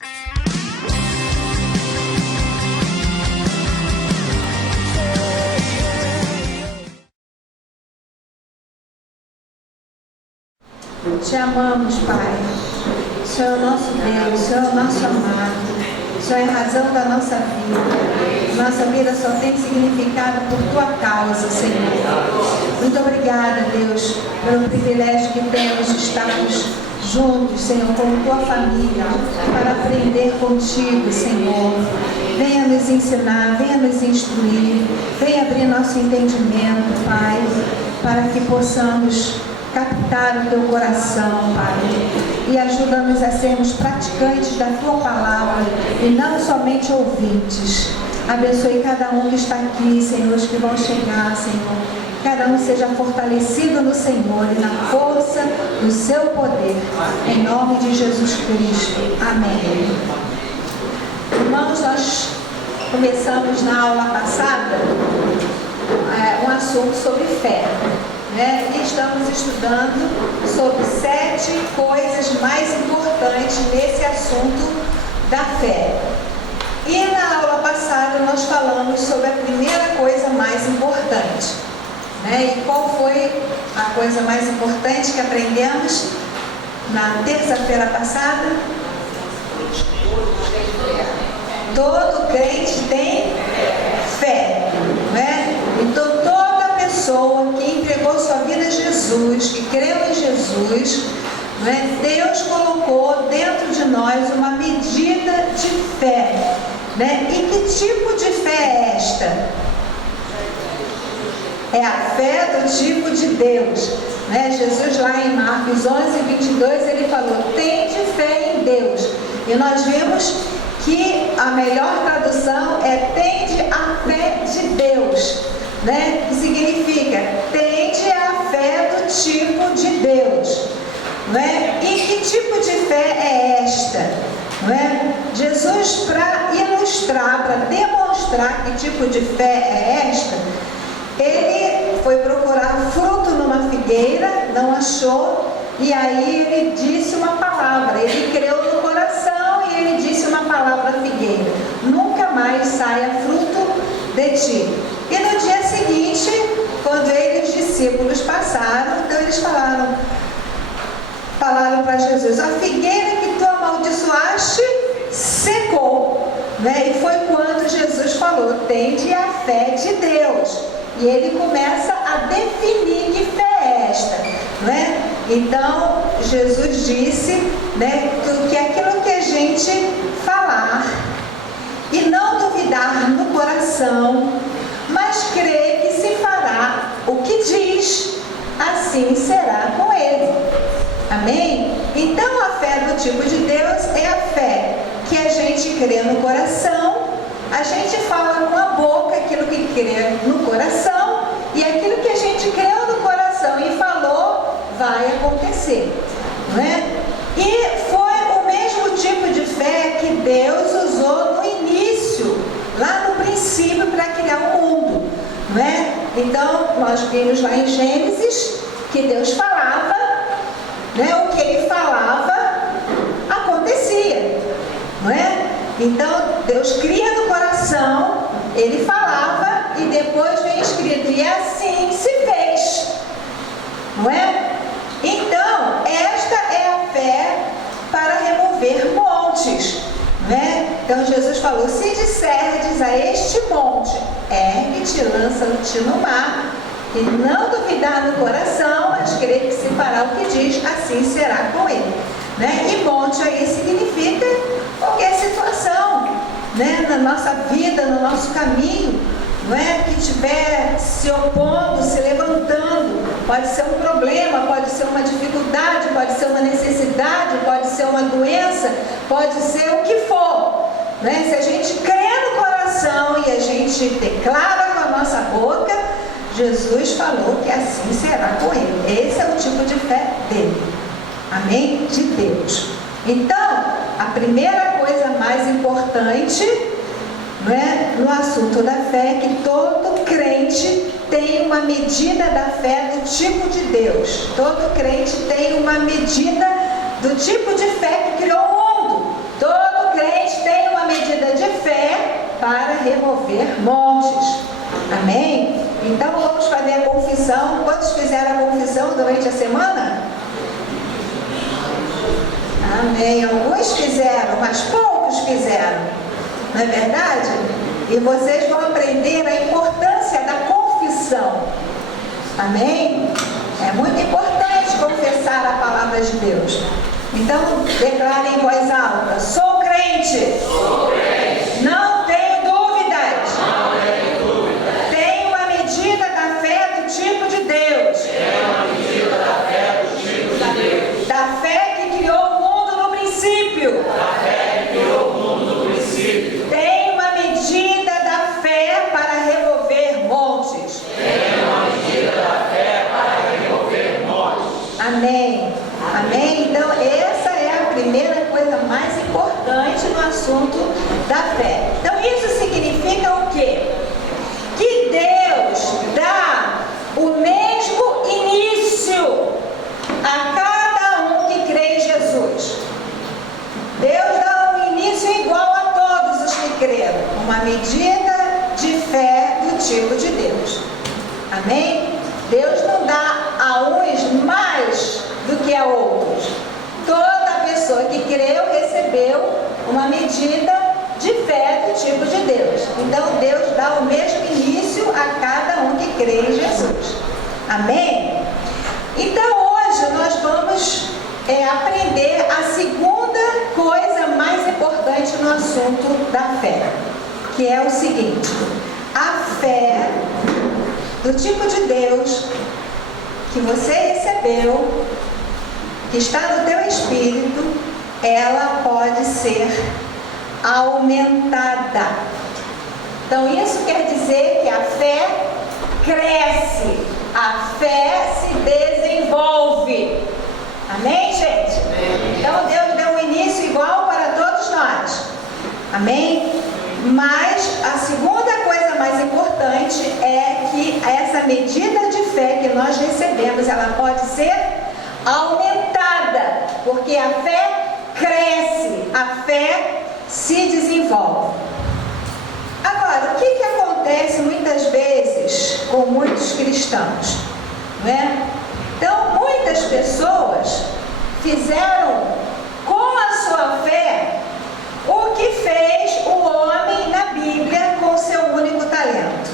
Te amamos, Pai. O Senhor é o nosso Deus, o Senhor é o nosso amado. O Senhor é a razão da nossa vida. Nossa vida só tem significado por Tua causa, Senhor. Muito obrigada, Deus, pelo privilégio que temos de estarmos juntos, Senhor, como Tua família, para aprender contigo, Senhor. Venha nos ensinar, venha nos instruir, venha abrir nosso entendimento, Pai, para que possamos captar o Teu coração, Pai, e ajuda-nos a sermos praticantes da Tua palavra e não somente ouvintes. Abençoe cada um que está aqui, Senhor, os que vão chegar, Senhor. Cada um seja fortalecido no Senhor e na força do Seu poder. Em nome de Jesus Cristo. Amém. Irmãos, nós começamos na aula passada um assunto sobre fé. E estamos estudando sobre 7 coisas mais importantes nesse assunto da fé. E na aula passada nós falamos sobre a primeira coisa mais importante. E qual foi a coisa mais importante que aprendemos na terça-feira passada? Todo crente tem fé. Então toda pessoa que entregou sua vida a Jesus, que creu em Jesus, Deus colocou dentro de nós uma medida de fé. E que tipo de fé é esta? É a fé do tipo de Deus. Jesus lá em Marcos 11:22, ele falou: tende fé em Deus. E nós vimos que a melhor tradução é tende a fé de Deus. Que significa tende a fé do tipo de Deus. E que tipo de fé é esta? Jesus, para ilustrar, para demonstrar que tipo de fé é esta, ele foi procurar fruto numa figueira, não achou, e aí ele disse uma palavra, ele creu no coração e ele disse uma palavra à figueira: nunca mais saia fruto de ti. E no dia seguinte, quando ele e os discípulos passaram, então eles falaram para Jesus: a figueira que tu amaldiçoaste secou. E foi quando Jesus falou: tende a fé de Deus. E ele começa a definir que fé é esta. Então Jesus disse que aquilo que a gente falar e não duvidar no coração, mas crer que se fará o que diz, assim será com ele. Amém? Então a fé do tipo de Deus é a fé que a gente crê no coração, a gente fala com a boca aquilo que crê no coração, e aquilo que a gente creu no coração e falou vai acontecer. E foi o mesmo tipo de fé que Deus usou no início, lá no princípio, para criar o mundo. Então nós vimos lá em Gênesis que Deus falava, o que ele falava acontecia. Então Deus cria no coração, ele falava e depois vem escrito: e assim se fez. Então esta é a fé para remover montes. Então Jesus falou: se disserdes a este monte, ergue-te, lança-te no mar, e não duvidar no coração, mas crer que se fará o que diz, assim será com ele. E monte aí significa qualquer situação, na nossa vida, no nosso caminho, que estiver se opondo, se levantando. Pode ser um problema, pode ser uma dificuldade, pode ser uma necessidade, pode ser uma doença, pode ser o que for. Se a gente crê no coração e a gente declara com a nossa boca, Jesus falou que assim será com ele. Esse é o tipo de fé dele. Amém? De Deus. Então, a primeira coisa mais importante no assunto da fé é que todo crente tem uma medida da fé do tipo de Deus. Todo crente tem uma medida do tipo de fé que criou o mundo. Todo remover montes. Amém? Então vamos fazer a confissão. Quantos fizeram a confissão durante a semana? Amém. Alguns fizeram, mas poucos fizeram. Não é verdade? E vocês vão aprender a importância da confissão. Amém? É muito importante confessar a palavra de Deus. Então, declarem em voz alta: sou crente. Sou crente. Não tenho dúvidas. Não tenho dúvidas. Tenho uma medida da fé do tipo de Deus. Tenho uma medida da fé do tipo de Deus. Da fé que criou o mundo no princípio. Da fé que criou o mundo no princípio. Tenho uma medida da fé para remover montes. Tenho uma medida da fé para remover montes. Amém. Amém? Então, essa é a primeira coisa mais importante no assunto da fé. Então, isso significa o quê? Que Deus dá o mesmo início a cada um que crê em Jesus. Deus dá um início igual a todos os que creram, uma medida de fé do tipo de Deus. Amém? Deus não dá a uns mais do que a outros. Toda pessoa que creu recebeu uma medida de fé do tipo de Deus. Então Deus dá o mesmo início a cada um que crê em Jesus. Amém? Então hoje nós vamos aprender a segunda coisa mais importante no assunto da fé, que é o seguinte: a fé do tipo de Deus que você recebeu, que está no teu espírito, ela pode ser aumentada. Então isso quer dizer que a fé cresce, a fé se desenvolve. Amém, gente? Então Deus deu um início igual para todos nós. Amém? Mas a segunda coisa mais importante é que essa medida de fé que nós recebemos, ela pode ser aumentada, porque a fé cresce, a fé se desenvolve. Agora, o que acontece muitas vezes com muitos cristãos? Não é? Então, muitas pessoas fizeram com a sua fé o que fez o homem na Bíblia com o seu único talento.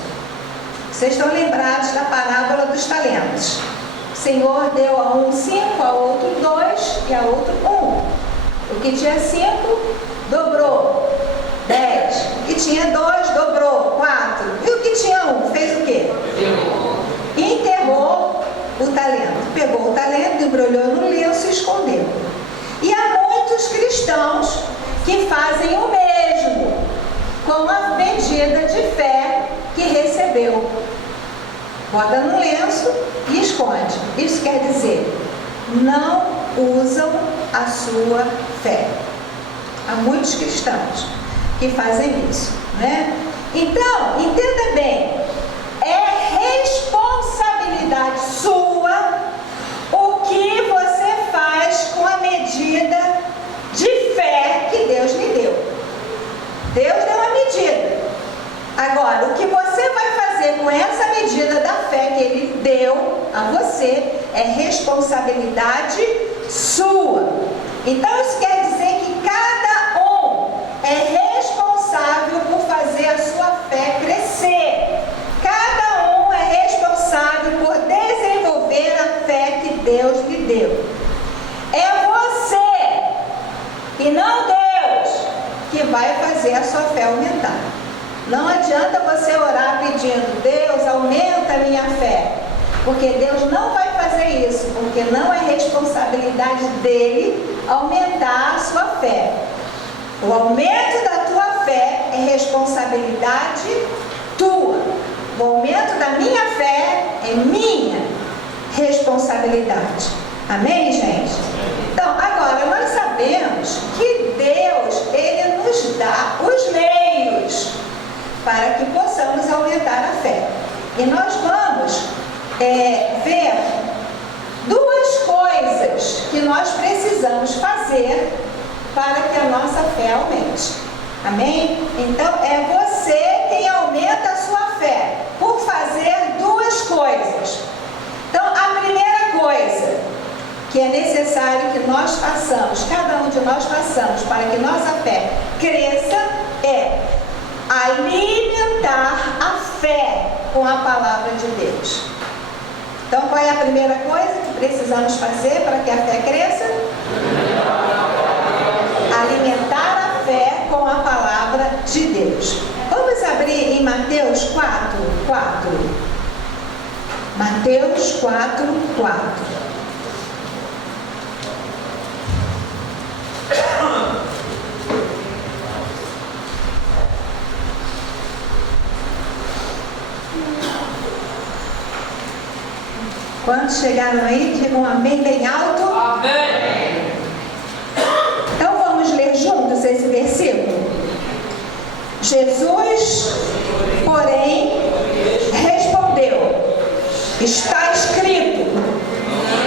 Vocês estão lembrados da parábola dos talentos? O Senhor deu a um 5, a outro 2 e a outro 1. O que tinha 5, dobrou 10. O que tinha 2, dobrou 4. E o que tinha 1, fez o quê? Enterrou o talento. Pegou o talento, embrulhou no lenço e escondeu. E há muitos cristãos que fazem o mesmo com a medida de fé que recebeu. Bota no lenço e esconde. Isso quer dizer, não usam a sua fé. Há muitos cristãos que fazem isso, né? Então, entenda bem, é responsabilidade sua o que você faz com a medida de fé que Deus lhe deu. Deus deu uma medida. Agora, o que você vai fazer com essa medida da fé que Ele deu a você é responsabilidade sua. Então, isso quer dizer que cada um é responsável por fazer a sua fé crescer. Cada um é responsável por desenvolver a fé que Deus lhe deu. É você e não Deus que vai fazer a sua fé aumentar. Não adianta você orar pedindo: Deus, aumenta a minha fé. Porque Deus não vai fazer isso, porque não é responsabilidade dele aumentar a sua fé. O aumento da tua fé é responsabilidade tua. O aumento da minha fé é minha responsabilidade. Amém, gente? Então, agora, nós sabemos que Deus, Ele nos dá os meios para que possamos aumentar a fé. E nós vamos ver duas coisas que nós precisamos fazer para que a nossa fé aumente. Amém? Então, é você fazer duas coisas. Então, a primeira coisa que é necessário que nós façamos, cada um de nós façamos, para que nossa fé cresça, é alimentar a fé com a palavra de Deus. Então, qual é a primeira coisa que precisamos fazer para que a fé cresça? Alimentar a fé com a palavra de Deus. Vamos abrir em Mateus 4. Mateus 4. Quando chegaram aí, digam um amém bem alto. Amém. Então vamos ler juntos esse versículo. Jesus, porém, respondeu: está escrito,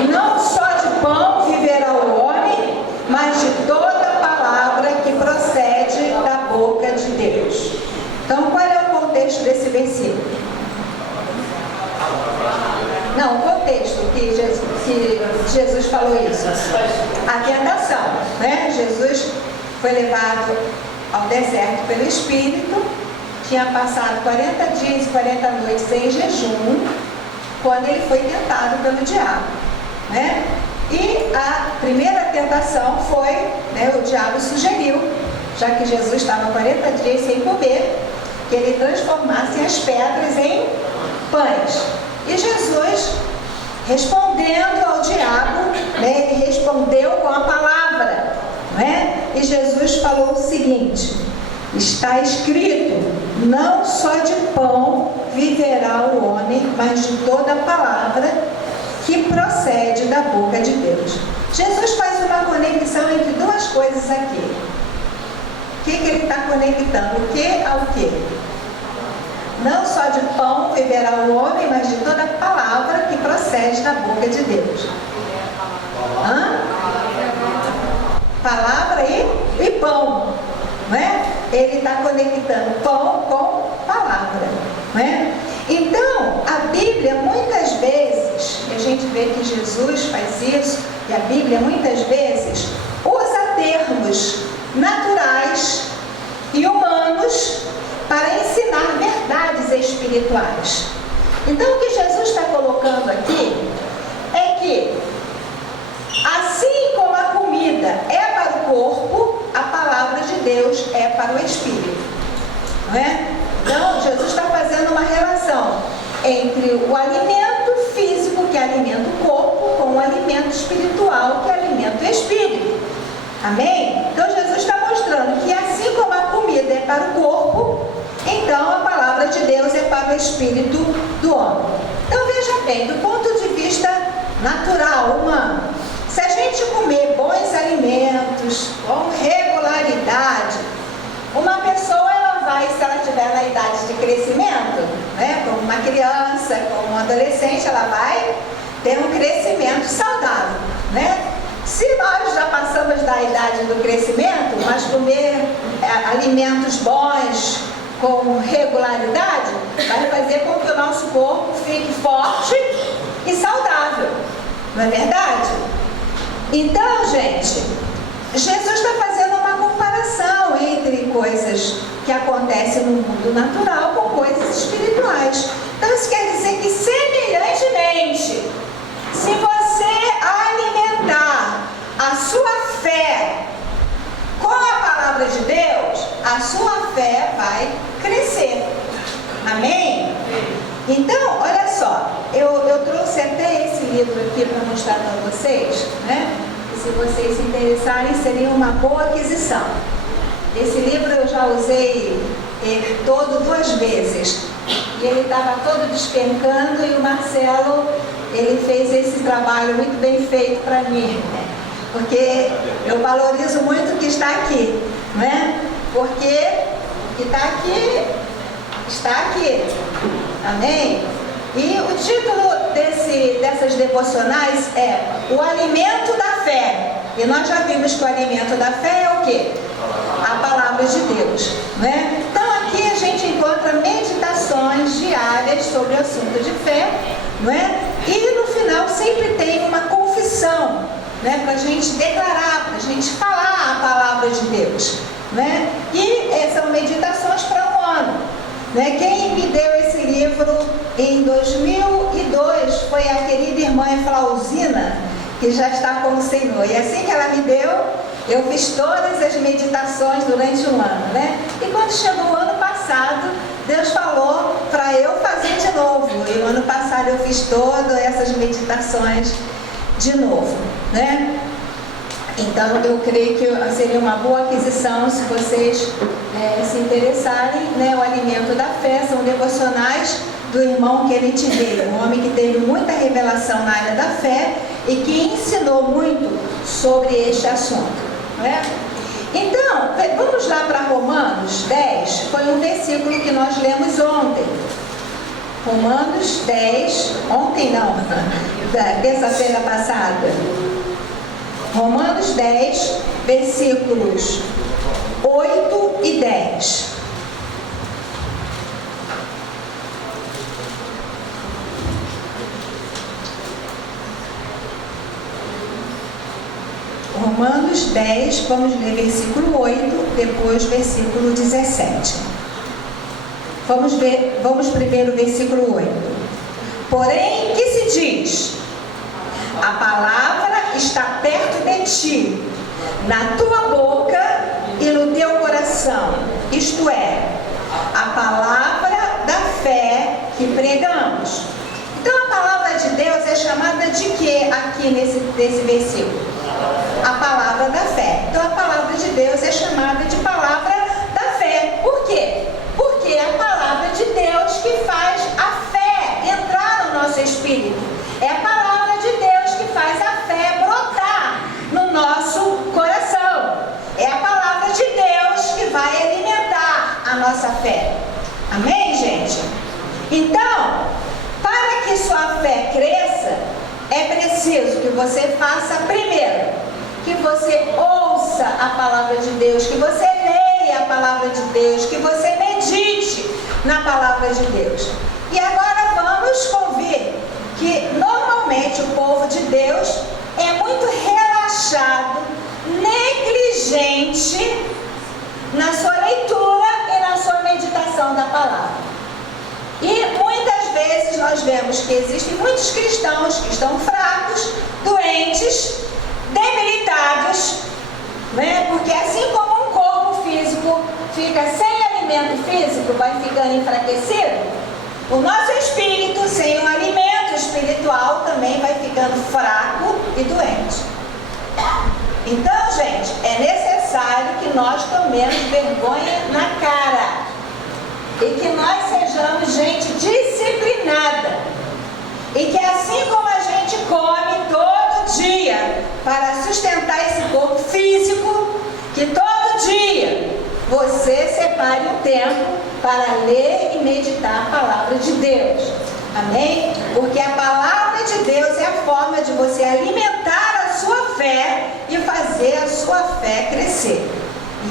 não só de pão viverá o homem, mas de toda palavra que procede da boca de Deus. Então, qual é o contexto desse versículo? Não, o contexto que Jesus falou isso. A tentação, né? Jesus foi levado ao deserto pelo Espírito, tinha passado 40 dias e 40 noites em jejum, quando ele foi tentado pelo diabo, né? E a primeira tentação foi, né, o diabo sugeriu, já que Jesus estava 40 dias sem comer, que ele transformasse as pedras em pães. E Jesus, respondendo ao diabo, né, ele respondeu com a palavra, né? E Jesus falou o seguinte: está escrito, não só de pão viverá o homem, mas de toda palavra que procede da boca de Deus. Jesus faz uma conexão entre duas coisas aqui. O que ele está conectando? O que ao que? Não só de pão viverá o homem, mas de toda palavra que procede da boca de Deus. Hã? Palavra e pão, né? Ele está conectando pão com palavra, né? Então, a Bíblia muitas vezes, e a gente vê que Jesus faz isso, e a Bíblia muitas vezes usa termos naturais e humanos para ensinar verdades espirituais. Então, o que Jesus está colocando aqui é que, assim como a comida é para o corpo, a palavra de Deus é para o espírito, não é? Então, Jesus está fazendo uma relação entre o alimento físico, que alimenta o corpo, com o alimento espiritual, que alimenta o espírito. Amém? Então, Jesus está mostrando que, assim como a comida é para o corpo, então a palavra de Deus é para o espírito do homem. Então, veja bem, do ponto de vista natural, humano, se a gente comer bons alimentos com regularidade, uma pessoa, ela vai, se ela estiver na idade de crescimento, né, como uma criança, como um adolescente, ela vai ter um crescimento saudável, né? Se nós já passamos da idade do crescimento, mas comer alimentos bons com regularidade, vai fazer com que o nosso corpo fique forte e saudável, não é verdade? Então, gente, Jesus está fazendo uma comparação entre coisas que acontecem no mundo natural com coisas espirituais. Então, isso quer dizer que, semelhantemente, se você alimentar a sua fé com a palavra de Deus, a sua fé vai crescer. Amém? Então, olha só, eu trouxe até esse livro aqui para mostrar para vocês, né? E se vocês se interessarem, seria uma boa aquisição. Esse livro eu já usei ele todo 2 vezes. E ele estava todo despencando, e o Marcelo, ele fez esse trabalho muito bem feito para mim, né? Porque eu valorizo muito o que está aqui, né? Porque o que está aqui, está aqui. Amém? E o título dessas devocionais é O Alimento da Fé. E nós já vimos que o alimento da fé é o quê? A palavra de Deus, né? Então aqui a gente encontra meditações diárias áreas sobre o assunto de fé, não é? E no final sempre tem uma confissão, né, para a gente declarar, para a gente falar a palavra de Deus, né? E são meditações para um ano, né? Quem me deu esse livro em 2002 foi a querida irmã Eflauzina, que já está com o Senhor, e assim que ela me deu, eu fiz todas as meditações durante um ano, né? E quando chegou o ano passado, Deus falou para eu fazer de novo, e o ano passado eu fiz todas essas meditações de novo, né? Então eu creio que seria uma boa aquisição se vocês se interessarem, né? O Alimento da Fé são devocionais do irmão Kenneth Hagin, um homem que teve muita revelação na área da fé e que ensinou muito sobre este assunto, né? Então, vamos lá para Romanos 10, foi um versículo que nós lemos ontem. Romanos 10, ontem não, terça-feira passada. Romanos 10, versículos 8 e 10. Romanos 10, vamos ler versículo 8, depois versículo 17. Vamos primeiro versículo 8. Porém, que se diz? A palavra está perto de ti, na tua boca e no teu coração, isto é, a palavra da fé que pregamos. Então a palavra de Deus é chamada de quê aqui nesse versículo? A palavra da fé. Então a palavra de Deus é chamada de palavra da fé. Por quê? Porque é a palavra de Deus que faz a fé entrar no nosso espírito. É a palavra de Deus que faz a fé brotar no nosso coração. É a palavra de Deus que vai alimentar a nossa fé. Amém, gente? Então, para que sua fé cresça, é preciso que você faça primeiro, que você ouça a palavra de Deus, que você leia a palavra de Deus, que você medite na palavra de Deus. E agora vamos convir que normalmente o povo de Deus é muito relaxado, negligente na sua leitura e na sua meditação da palavra. E muitas vezes nós vemos que existem muitos cristãos que estão fracos, doentes, debilitados, né? Porque assim como um corpo físico fica sem alimento físico, vai ficando enfraquecido, o nosso espírito sem um alimento espiritual também vai ficando fraco e doente. Então, gente, é necessário que nós tomemos vergonha na cara e que nós sejamos gente disciplinada e que assim como a gente come todo dia para sustentar esse corpo físico, que todo dia você separe um tempo para ler e meditar a palavra de Deus. Amém? Porque a palavra de Deus é a forma de você alimentar a sua fé e fazer a sua fé crescer.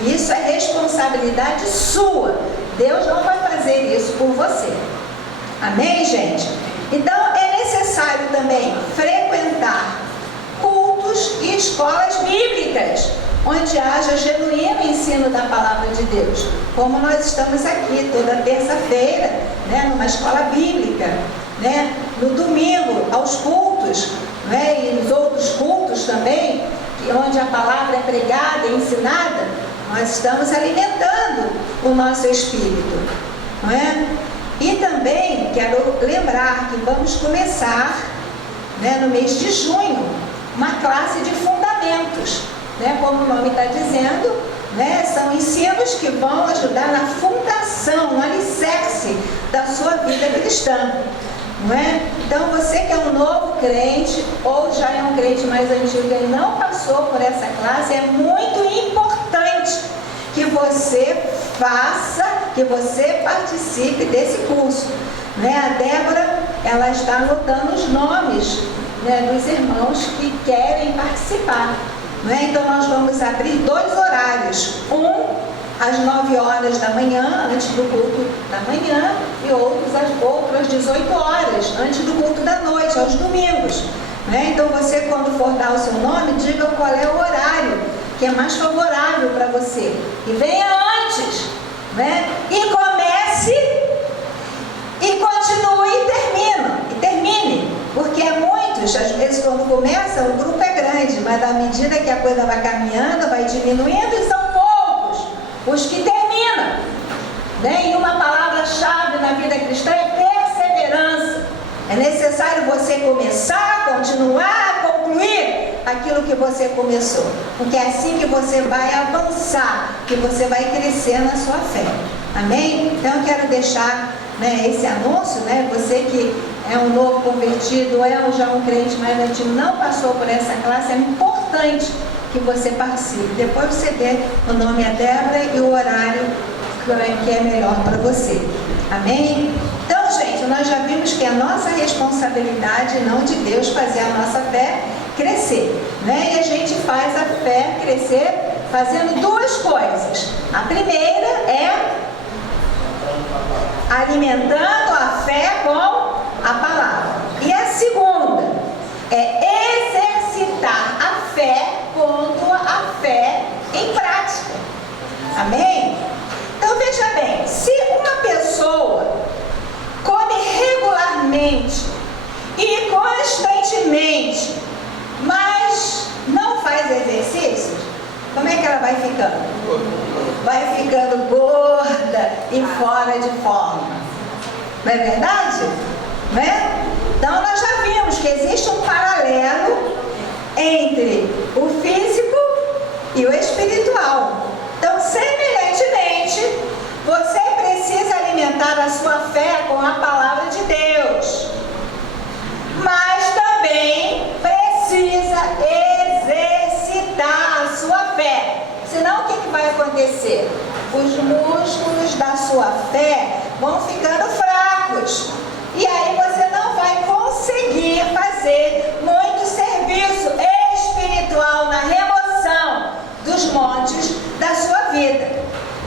E isso é responsabilidade sua. Deus não vai fazer isso por você. Amém, gente? Então é necessário também frequentar cultos e escolas bíblicas, onde haja genuíno ensino da palavra de Deus, como nós estamos aqui toda terça-feira, né, numa escola bíblica, né, no domingo, aos cultos, né, e nos outros cultos também, onde a palavra é pregada e ensinada, nós estamos alimentando o nosso espírito, não é? E também quero lembrar que vamos começar, né, no mês de junho, uma classe de fundamentos, né, como o nome está dizendo, né, são ensinos que vão ajudar na fundação, no alicerce da sua vida cristã, não é? Então você que é um novo crente ou já é um crente mais antigo e não passou por essa classe, é muito importante que você faça, que você participe desse curso, né? A Débora, ela está anotando os nomes, né, dos irmãos que querem participar, não é? Então nós vamos abrir 2 horários, um às 9 horas da manhã, antes do culto da manhã, e outros às 18 horas, antes do culto da noite, aos domingos. Né? Então você, quando for dar o seu nome, diga qual é o horário que é mais favorável para você. E venha antes, né? E comece, e continue e termine. Porque muitos, às vezes, quando começa, o grupo é grande, mas à medida que a coisa vai caminhando, vai diminuindo, e são poucos os que terminam. Né? E uma palavra-chave na vida cristã é perseverança. É necessário você começar, continuar, concluir aquilo que você começou. Porque é assim que você vai avançar, que você vai crescer na sua fé. Amém? Então eu quero deixar, né, esse anúncio, né? Você que é um novo convertido, já um crente mais antigo, não passou por essa classe, é importante que você participe. Depois você dê o nome a Débora e o horário que é melhor para você. Amém? Então, gente, nós já vimos que é nossa responsabilidade, não de Deus, fazer a nossa fé crescer. Né? E a gente faz a fé crescer fazendo duas coisas. A primeira é alimentando a fé com a palavra. E a segunda é exercitar a fé, pondo a fé em prática. Amém? Então veja bem, se uma pessoa come regularmente e constantemente, mas não faz exercícios, como é que ela vai ficando? Vai ficando gorda e fora de forma. Não é verdade? Né? Então nós já vimos que existe um paralelo entre o físico e o espiritual. Então, semelhantemente, você precisa alimentar a sua fé com a palavra de Deus, mas também precisa exercitar a sua fé. Senão, o que vai acontecer? Os músculos da sua fé vão ficando fracos. E aí você não vai conseguir fazer muito serviço espiritual na remoção dos montes da sua vida.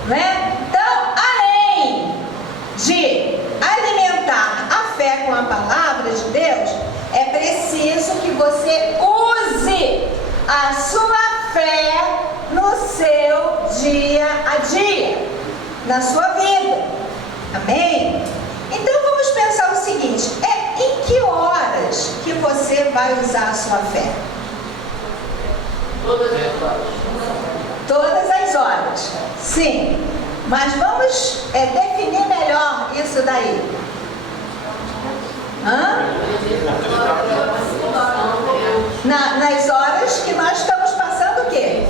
Né? Então, além de alimentar a fé com a palavra de Deus, é preciso que você use a sua fé no seu dia a dia, na sua vida. Amém? Então vamos pensar o seguinte, em que horas que você vai usar a sua fé? Todas as horas. Todas as horas, sim. Mas vamos definir melhor isso daí. Nas horas que nós estamos passando o quê?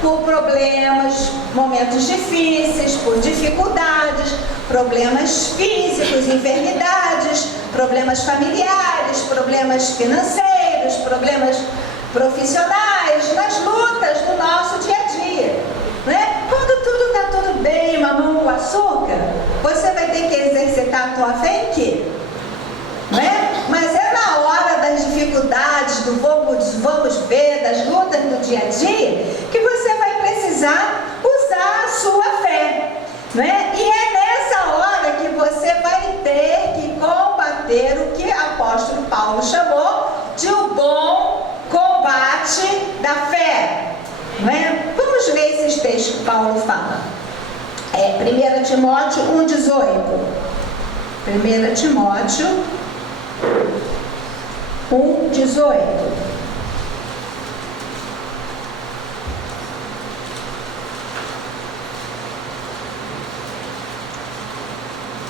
Por problemas, momentos difíceis, por dificuldades, problemas físicos, enfermidades, problemas familiares, problemas financeiros, problemas profissionais, nas lutas do nosso dia a dia. Né? Quando tudo está tudo bem, mamão com açúcar, você vai ter que exercitar a tua fé em quê? Né? Mas é na hora das dificuldades, do vamos ver, das lutas do dia a dia, que você vai precisar usar a sua fé. Né? E é nessa hora que você vai ter que combater o que o apóstolo Paulo chamou de o bom combate da fé. Né? Vamos ler esses textos que Paulo fala. 1 Timóteo 1,18. 1 Timóteo 1,18.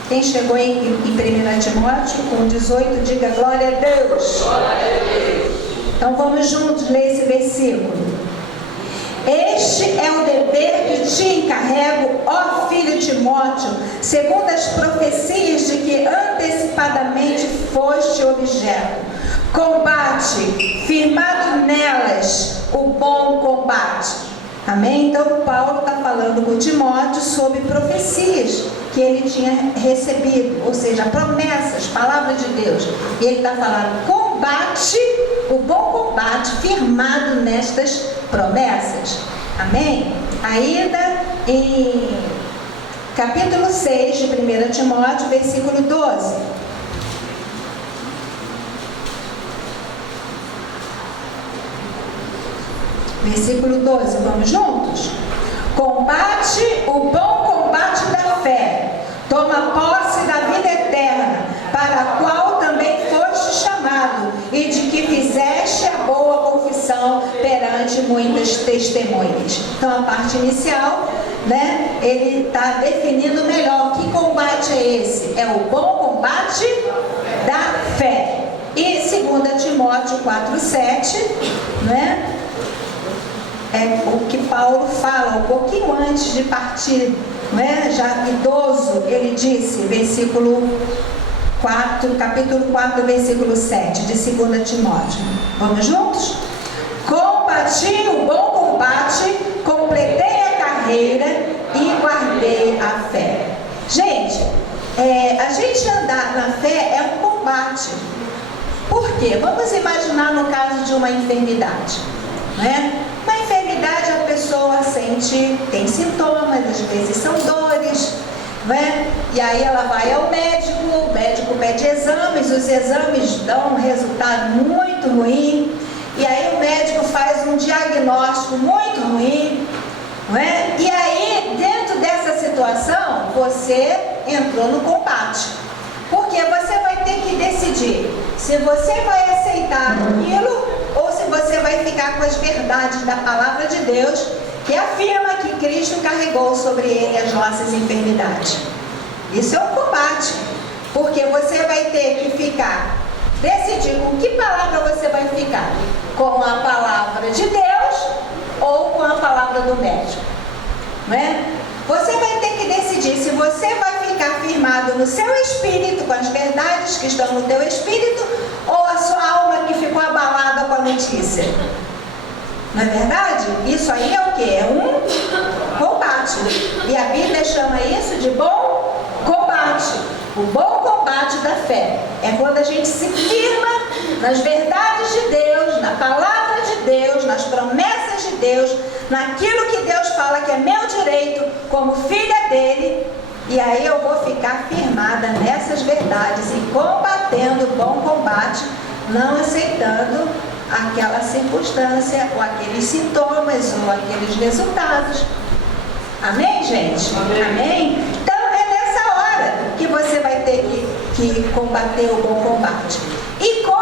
Quem chegou em 1 Timóteo 1,18, diga glória a Deus. Glória a Deus. Então vamos juntos ler esse versículo. Este é o dever que te encarrego, ó filho Timóteo, segundo as profecias de que antecipadamente foste objeto. Combate, firmado nelas, o bom combate. Amém? Então Paulo está falando com Timóteo sobre profecias que ele tinha recebido, ou seja, promessas, palavra de Deus. E ele está falando, combate, o bom combate, firmado nestas promessas. Amém? Ainda em capítulo 6 de 1 Timóteo, versículo 12. Versículo 12, vamos juntos? Combate o bom combate da fé, toma posse da vida eterna, para a qual também foste chamado, e de que fizeste a boa confissão perante muitas testemunhas. Então, a parte inicial, né, ele está definindo melhor que combate é esse. É o bom combate da fé. E 2 Timóteo 4,7, né? É o que Paulo fala um pouquinho antes de partir, né? Já idoso, ele disse, capítulo 4, versículo 7 de 2 Timóteo. Vamos juntos? Combati o bom combate, completei a carreira e guardei a fé. Gente, a gente andar na fé é um combate. Por quê? Vamos imaginar no caso de uma enfermidade, né? Na enfermidade a pessoa tem sintomas, às vezes são dores, né? E aí ela vai ao médico, o médico pede exames, os exames dão um resultado muito ruim, e aí o médico faz um diagnóstico muito ruim, né? E aí, dentro dessa situação, você entrou no combate. Porque você vai ter que decidir se você vai aceitar aquilo ou se você vai ficar com as verdades da palavra de Deus, que afirma que Cristo carregou sobre ele as nossas enfermidades. Isso é um combate, porque você vai ter que decidir com que palavra você vai ficar, com a palavra de Deus ou com a palavra do médico, né? Você vai ter que decidir se você vai ficar firmado no seu espírito, com as verdades que estão no teu espírito, ou a sua alma que ficou abalada com a notícia. Não é verdade? Isso aí é o quê? É um combate. E a Bíblia chama isso de bom combate. O bom combate da fé é quando a gente se firma nas verdades de Deus, na palavra de Deus, nas promessas de Deus, naquilo que Deus fala que é meu direito como filha dele, e aí eu vou ficar firmada nessas verdades e combatendo o bom combate, não aceitando aquela circunstância, ou aqueles sintomas, ou aqueles resultados. Amém, gente? Amém? Então é nessa hora que você vai ter que combater o bom combate. E como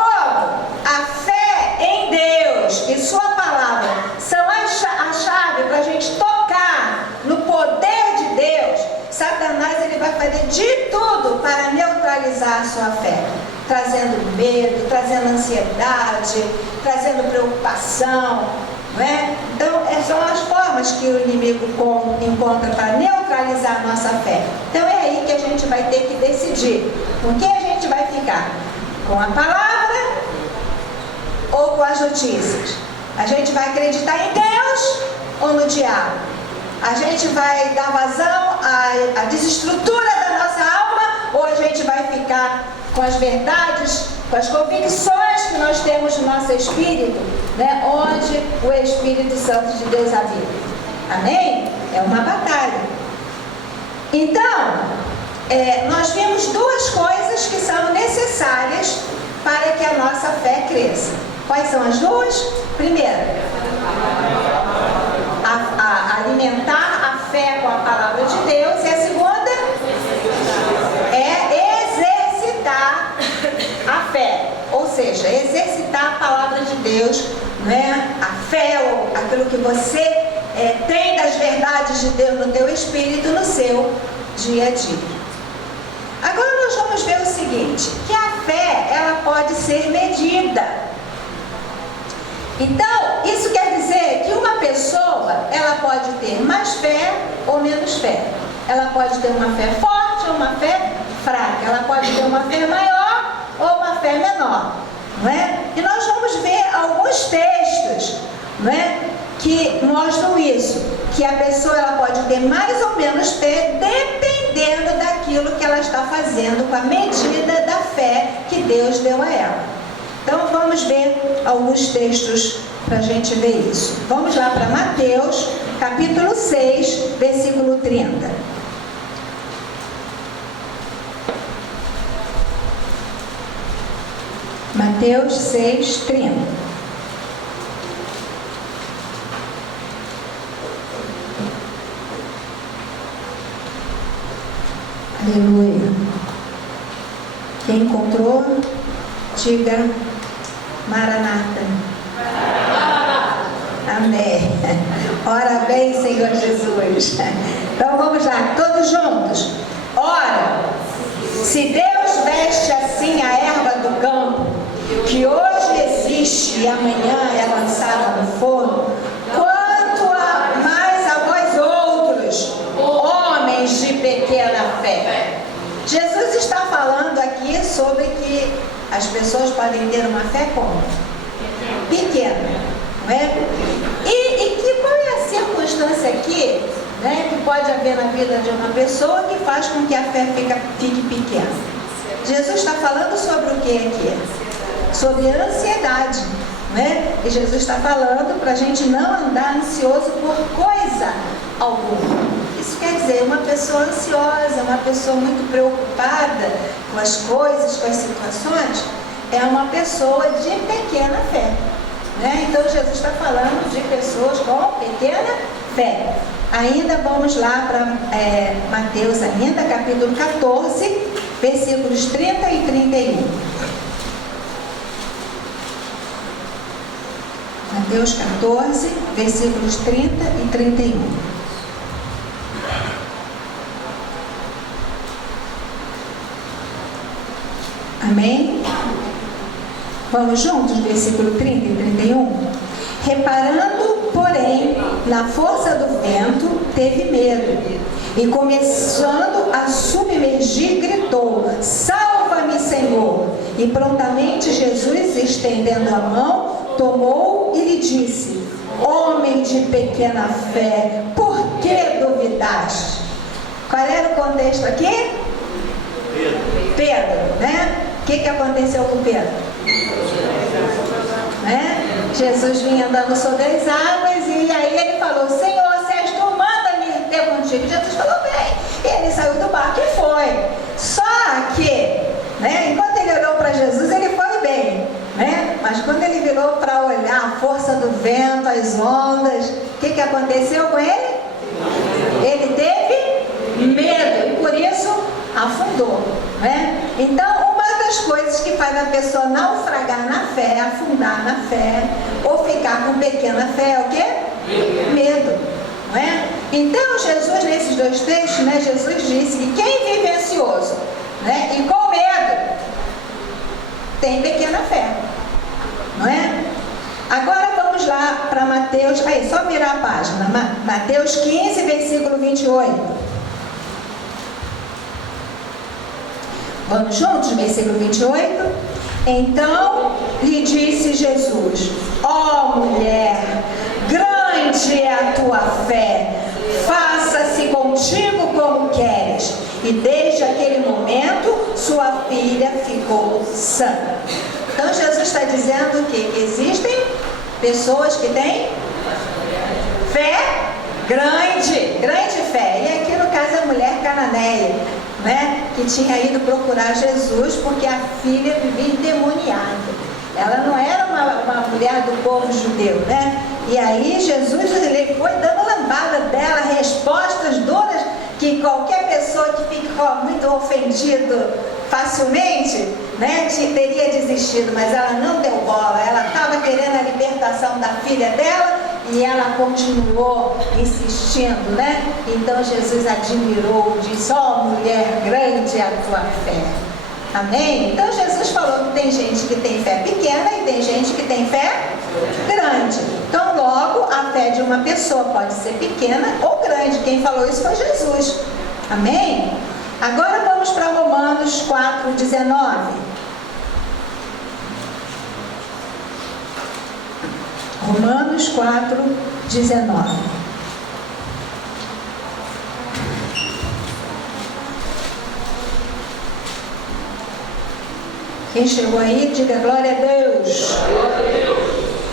a fé em Deus e sua palavra são a chave para a gente tocar no poder de Deus, Satanás ele vai fazer de tudo para neutralizar a sua fé, trazendo medo, trazendo ansiedade, trazendo preocupação, não é? Então, são as formas que o inimigo encontra para neutralizar a nossa fé. Então, é aí que a gente vai ter que decidir com quem a gente vai ficar, com a palavra ou com as notícias. A gente vai acreditar em Deus ou no diabo? A gente vai dar vazão à desestrutura da nossa alma, ou a gente vai ficar com as verdades, com as convicções que nós temos no nosso espírito, né? Onde o Espírito Santo de Deus habita. Amém? É uma batalha. Então, nós vimos duas coisas que são necessárias para que a nossa fé cresça. Quais são as duas? Primeiro, alimentar a fé com a palavra de Deus, e a segunda é exercitar a fé, ou seja, exercitar a palavra de Deus, né? A fé, ou aquilo que você tem das verdades de Deus no teu espírito, no seu dia a dia. Agora nós vamos ver o seguinte, que a fé, ela pode ser medida. Então, isso quer dizer que uma pessoa, ela pode ter mais fé ou menos fé. Ela pode ter uma fé forte ou uma fé fraca. Ela pode ter uma fé maior ou uma fé menor. Não é? E nós vamos ver alguns textos, não é, que mostram isso. Que a pessoa ela pode ter mais ou menos fé, dependendo daquilo que ela está fazendo, com a medida da fé que Deus deu a ela. Então vamos ver alguns textos para a gente ver isso. Vamos lá para Mateus, capítulo 6, versículo 30. Mateus 6, 30. Aleluia. Quem encontrou, diga Maranata. Amém. Ora bem, Senhor Jesus. Então vamos lá, todos juntos. Ora, se Deus veste assim a erva do campo, que hoje existe e amanhã é lançada no forno, quanto a mais a vós outros, homens de pequena fé. Jesus está falando aqui sobre que as pessoas podem ter uma fé como? Pequena, não é? E qual é a circunstância aqui, né, que pode haver na vida de uma pessoa que faz com que a fé fique pequena? Jesus está falando sobre o que aqui? Sobre a ansiedade, né? E Jesus está falando para a gente não andar ansioso por coisa alguma. Isso quer dizer, uma pessoa ansiosa, uma pessoa muito preocupada com as coisas, com as situações, é uma pessoa de pequena fé, né? Então Jesus está falando de pessoas com pequena fé. Ainda vamos lá para Mateus ainda, capítulo 14, versículos 30 e 31. Mateus 14, versículos 30 e 31. Amém? Vamos juntos, versículo 30 e 31. Reparando, porém, na força do vento, teve medo, e começando a submergir, gritou: salva-me, Senhor! E prontamente Jesus, estendendo a mão, tomou e lhe disse: homem de pequena fé, por que duvidaste? Qual era o contexto aqui? Pedro, né? O que aconteceu com Pedro? Né? Jesus vinha andando sobre as águas e aí ele falou: Senhor, se és tu, manda-me ter contigo. Jesus falou: bem. E ele saiu do barco e foi. Só que, né, enquanto ele olhou para Jesus, ele foi bem, né? Mas quando ele virou para olhar a força do vento, as ondas, o que aconteceu com ele? Ele teve medo e por isso afundou, né? Então, uma das coisas que faz a pessoa naufragar na fé, afundar na fé, ou ficar com pequena fé, é o quê? Medo, não é? Então, Jesus, nesses dois textos, né, Jesus disse que quem vive ansioso, né, e com medo, tem pequena fé, não é? Agora vamos lá para Mateus, aí, só virar a página, Mateus 15, versículo 28. Vamos juntos, versículo 28. Então lhe disse Jesus: ó mulher, grande é a tua fé, faça-se contigo como queres. E desde aquele momento sua filha ficou sã. Então Jesus está dizendo que existem pessoas que têm fé grande fé. E aqui no caso a mulher cananeia, né, que tinha ido procurar Jesus porque a filha vivia endemoniada. Ela não era uma mulher do povo judeu, né? E aí Jesus, ele foi dando lambada dela, respostas duras que qualquer pessoa que fique muito ofendido facilmente, né, teria desistido, mas ela não deu bola. Ela estava querendo a libertação da filha dela e ela continuou insistindo, né? Então Jesus admirou, disse: ó mulher, grande é a tua fé. Amém? Então Jesus falou que tem gente que tem fé pequena e tem gente que tem fé grande. Então logo a fé de uma pessoa pode ser pequena ou grande. Quem falou isso foi Jesus. Amém? Agora vamos para Romanos 4, 19. Romanos 4, 19. Quem chegou aí, diga glória a Deus.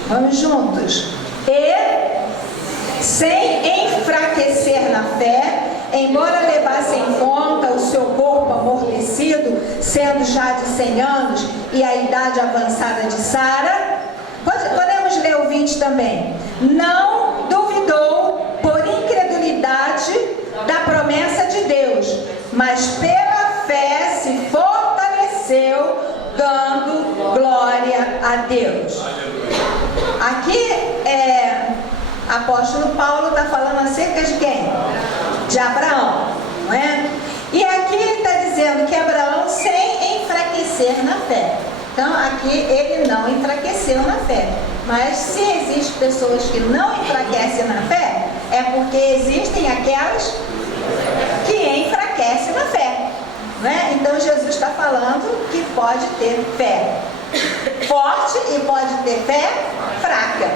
Vamos juntos. E sem enfraquecer na fé, embora levasse em conta o seu corpo amortecido, sendo já de 100 anos, e a idade avançada de Sara, podemos ler o 20 também. Não duvidou por incredulidade da promessa de Deus, mas pela fé se fortaleceu, dando glória a Deus. Aqui apóstolo Paulo está falando acerca de quem? De Abraão, não é? E aqui ele está dizendo que Abraão, sem enfraquecer na fé. Então aqui ele não enfraqueceu na fé. Mas se existem pessoas que não enfraquecem na fé, é porque existem aquelas que enfraquecem na fé, não é? Então Jesus está falando que pode ter fé forte e pode ter fé fraca,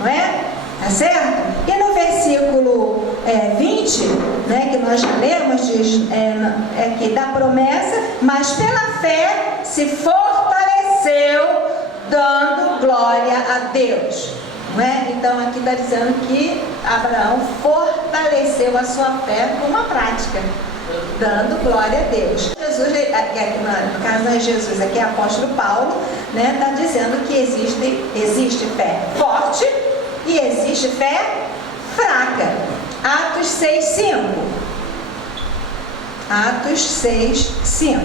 não é? Tá certo? E no versículo 20, né, que nós já lemos, diz que da promessa, mas pela fé se fortaleceu, dando glória a Deus. Não é? Então aqui está dizendo que Abraão fortaleceu a sua fé com uma prática, dando glória a Deus. Jesus, no caso não é Jesus, aqui é o apóstolo Paulo, né, está dizendo que existe fé forte e existe fé fraca. Atos 6:5. Atos 6:5.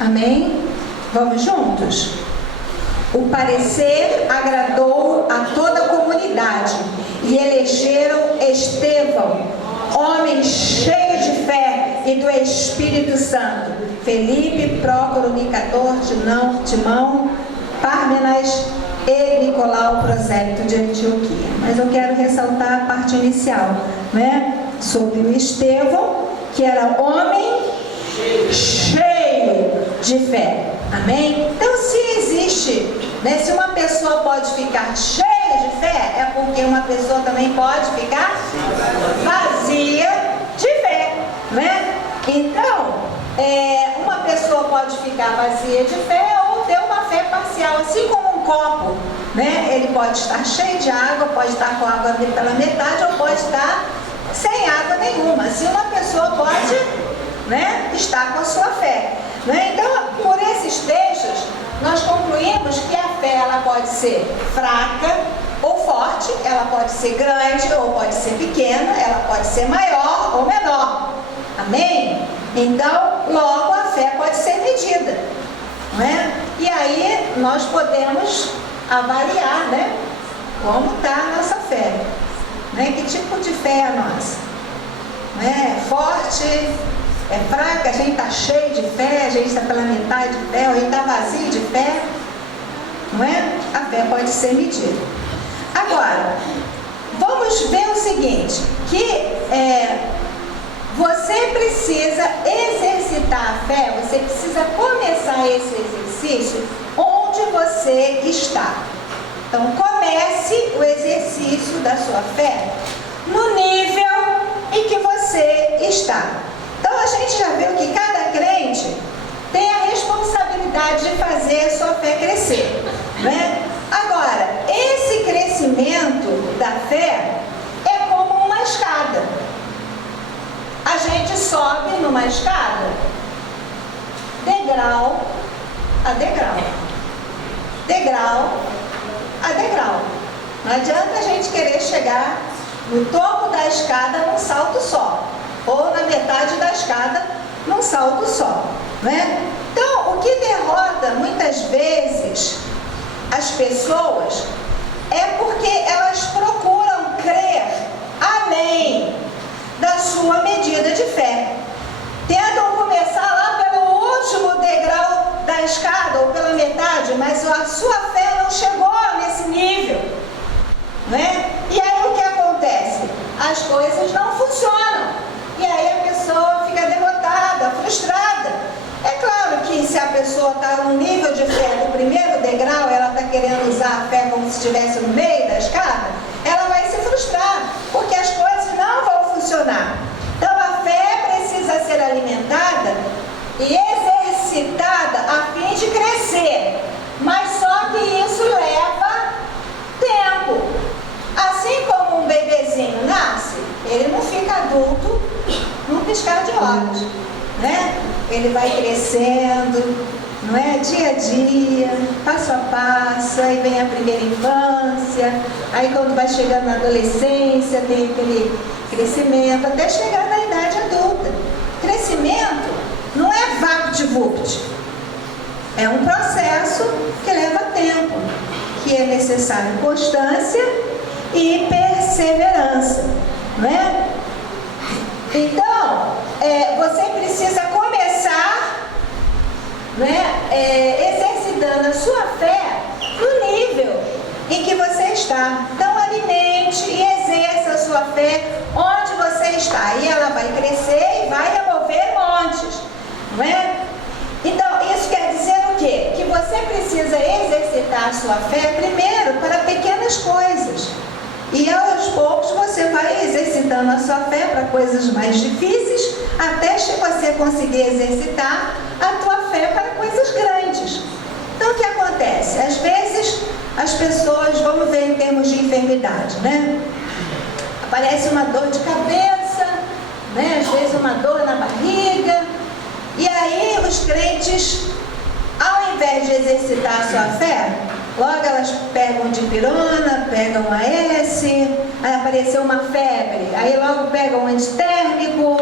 Amém? Vamos juntos? O parecer agradou a toda a comunidade e elegeram Estevão, homem cheio de fé e do Espírito Santo, Felipe, Prócoro, Nicator, Timão, Pármenas e Nicolau, prosélito de Antioquia. Mas eu quero ressaltar a parte inicial, né? Sobre o Estevão, que era homem cheio de fé. Amém? Então, se existe, né, se uma pessoa pode ficar cheia de fé, é porque uma pessoa também pode ficar vazia de fé, né? Então, uma pessoa pode ficar vazia de fé ou ter uma fé parcial, assim como um copo, né? Ele pode estar cheio de água, pode estar com água pela metade ou pode estar sem água nenhuma. Assim, uma pessoa pode, né, estar com a sua fé. Né? Então, por esses textos, nós concluímos que a fé ela pode ser fraca ou forte, ela pode ser grande ou pode ser pequena, ela pode ser maior ou menor. Amém? Então, logo a fé pode ser medida. Não é? E aí nós podemos avaliar, né, como está a nossa fé. Né? Que tipo de fé é a nossa? Né? Forte? É fraca, a gente está cheio de fé, a gente está pela metade de fé, ou a gente está vazio de fé, não é? A fé pode ser medida. Agora, vamos ver o seguinte, que você precisa exercitar a fé, você precisa começar esse exercício onde você está. Então, comece o exercício da sua fé no nível em que você está. Então a gente já viu que cada crente tem a responsabilidade de fazer a sua fé crescer, né? Agora, esse crescimento da fé é como uma escada. A gente sobe numa escada, degrau a degrau, degrau a degrau. Não adianta a gente querer chegar no topo da escada num salto só, ou na metade da escada num salto só, né? Então, o que derrota muitas vezes as pessoas é porque elas procuram crer além da sua medida de fé. Tentam começar lá pelo último degrau da escada ou pela metade, mas a sua fé não chegou nesse nível, né? E aí o que acontece? As coisas não funcionam. E aí a pessoa fica derrotada, frustrada. É claro que se a pessoa está no nível de fé do primeiro degrau, ela está querendo usar a fé como se estivesse no meio da escada, ela vai se frustrar, porque as coisas não vão funcionar. Então a fé precisa ser alimentada e exercitada a fim de crescer. Mas só que isso leva tempo. Assim como um bebezinho nasce, ele não fica adulto num piscar de olhos, né? Ele vai crescendo, não é? Dia a dia, passo a passo, aí vem a primeira infância, aí quando vai chegando na adolescência tem aquele crescimento, até chegar na idade adulta. Crescimento não é vapt-vupt, é um processo que leva tempo, que é necessário constância e perseverança, não é? Então, você precisa começar, exercitando a sua fé no nível em que você está. Então, alimente e exerça a sua fé onde você está. E ela vai crescer e vai remover montes, não é? Então, isso quer dizer o quê? Que você precisa exercitar a sua fé primeiro para pequenas coisas. E aos poucos você vai exercitando a sua fé para coisas mais difíceis, até você conseguir exercitar a tua fé para coisas grandes. Então o que acontece? Às vezes as pessoas, vamos ver em termos de enfermidade, né? Aparece uma dor de cabeça, né? Às vezes uma dor na barriga, e aí os crentes, ao invés de exercitar a sua fé, logo elas pegam dipirona, pegam AS, aí apareceu uma febre, aí logo pegam um antitérmico,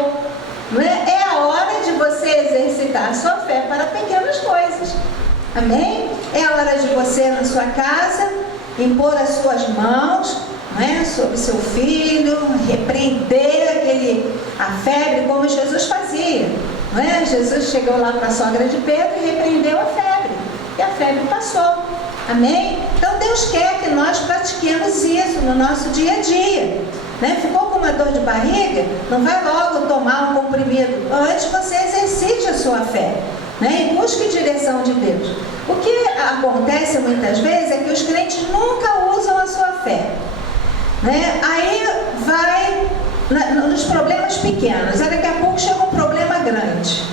né? É a hora de você exercitar a sua fé para pequenas coisas, amém? É a hora de você, na sua casa, impor as suas mãos, né, sobre seu filho, repreender a febre, como Jesus fazia, né? Jesus chegou lá para a sogra de Pedro e repreendeu a febre, e a febre passou. Amém? Então Deus quer que nós pratiquemos isso no nosso dia a dia, né? Ficou com uma dor de barriga? Não vai logo tomar um comprimido. Antes você exercite a sua fé, né? E busque direção de Deus. O que acontece muitas vezes é que os crentes nunca usam a sua fé, né? Aí vai nos problemas pequenos, aí daqui a pouco chega um problema grande.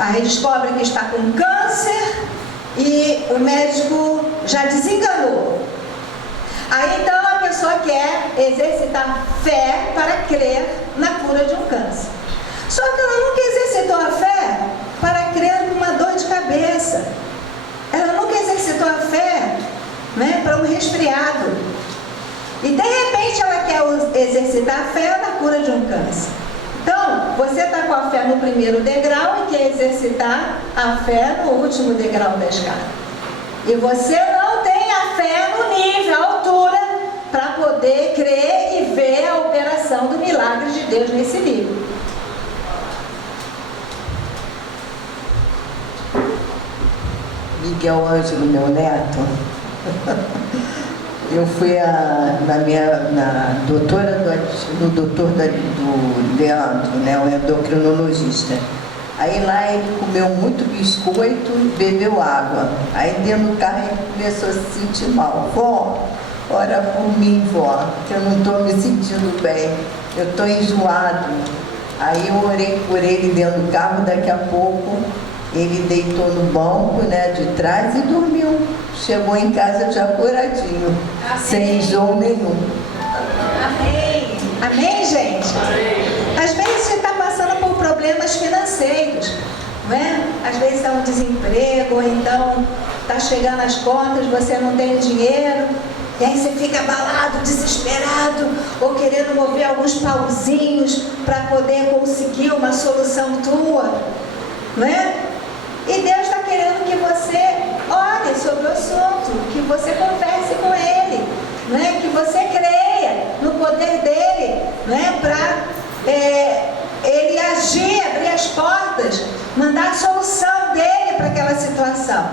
Aí descobre que está com câncer e o médico já desenganou. Aí então a pessoa quer exercitar fé para crer na cura de um câncer. Só que ela nunca exercitou a fé para crer numa dor de cabeça. Ela nunca exercitou a fé, né, para um resfriado. E de repente ela quer exercitar a fé na cura de um câncer. Então, você está com a fé no primeiro degrau e quer exercitar a fé no último degrau da escada. E você não tem a fé no nível, a altura, para poder crer e ver a operação do milagre de Deus nesse nível. Miguel Ângelo, meu neto. Eu fui na doutora do doutor do Leandro, né, o endocrinologista. Aí lá ele comeu muito biscoito e bebeu água. Aí dentro do carro ele começou a se sentir mal. Vó, ora por mim, vó, que eu não estou me sentindo bem, eu estou enjoado. Aí eu orei por ele dentro do carro, daqui a pouco ele deitou no banco, né, de trás e dormiu. Chegou em casa já curadinho, amém, sem enjoo nenhum. Amém. Amém, gente? Às vezes você está passando por problemas financeiros, não é? Às vezes está um desemprego, ou então está chegando as contas, você não tem dinheiro, e aí você fica abalado, desesperado, ou querendo mover alguns pauzinhos para poder conseguir uma solução tua, não é? E Deus está querendo que você ore sobre o assunto, que você converse com Ele, né? Que você creia no poder dEle, né? Para Ele agir, abrir as portas, mandar a solução dEle para aquela situação.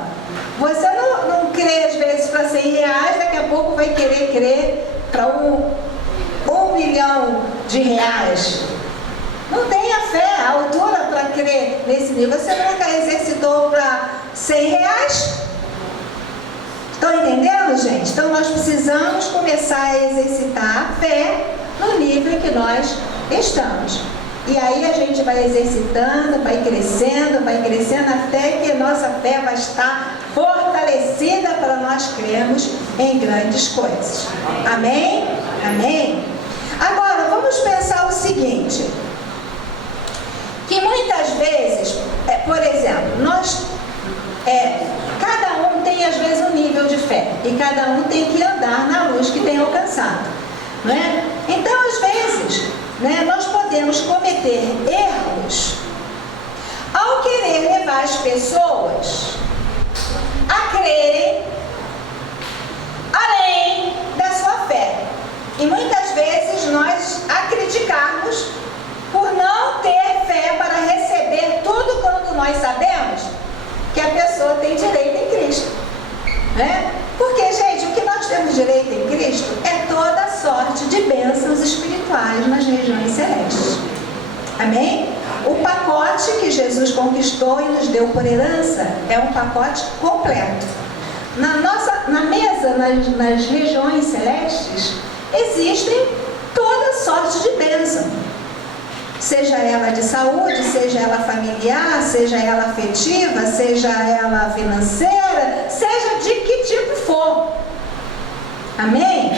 Você não crê às vezes para R$100, daqui a pouco vai querer crer para $1 milhão. Não tenha fé, a altura para crer nesse nível. Você nunca exercitou para R$100? Estão entendendo, gente? Então nós precisamos começar a exercitar a fé no nível em que nós estamos. E aí a gente vai exercitando, vai crescendo, até que a nossa fé vai estar fortalecida para nós crermos em grandes coisas. Amém? Amém? Agora, vamos pensar o seguinte, que muitas vezes, por exemplo, cada um tem às vezes um nível de fé, e cada um tem que andar na luz que tem alcançado, não é? Então, às vezes, nós podemos cometer erros ao querer levar as pessoas a crerem além da sua fé. E muitas vezes nós a criticarmos por não ter fé para receber tudo quando nós sabemos que a pessoa tem direito em Cristo, né? Porque, gente, o que nós temos direito em Cristo é toda sorte de bênçãos espirituais nas regiões celestes. Amém? O pacote que Jesus conquistou e nos deu por herança é um pacote completo. Na mesa, nas regiões celestes, existem toda sorte de bênção. Seja ela de saúde, seja ela familiar, seja ela afetiva, seja ela financeira, seja de que tipo for. Amém?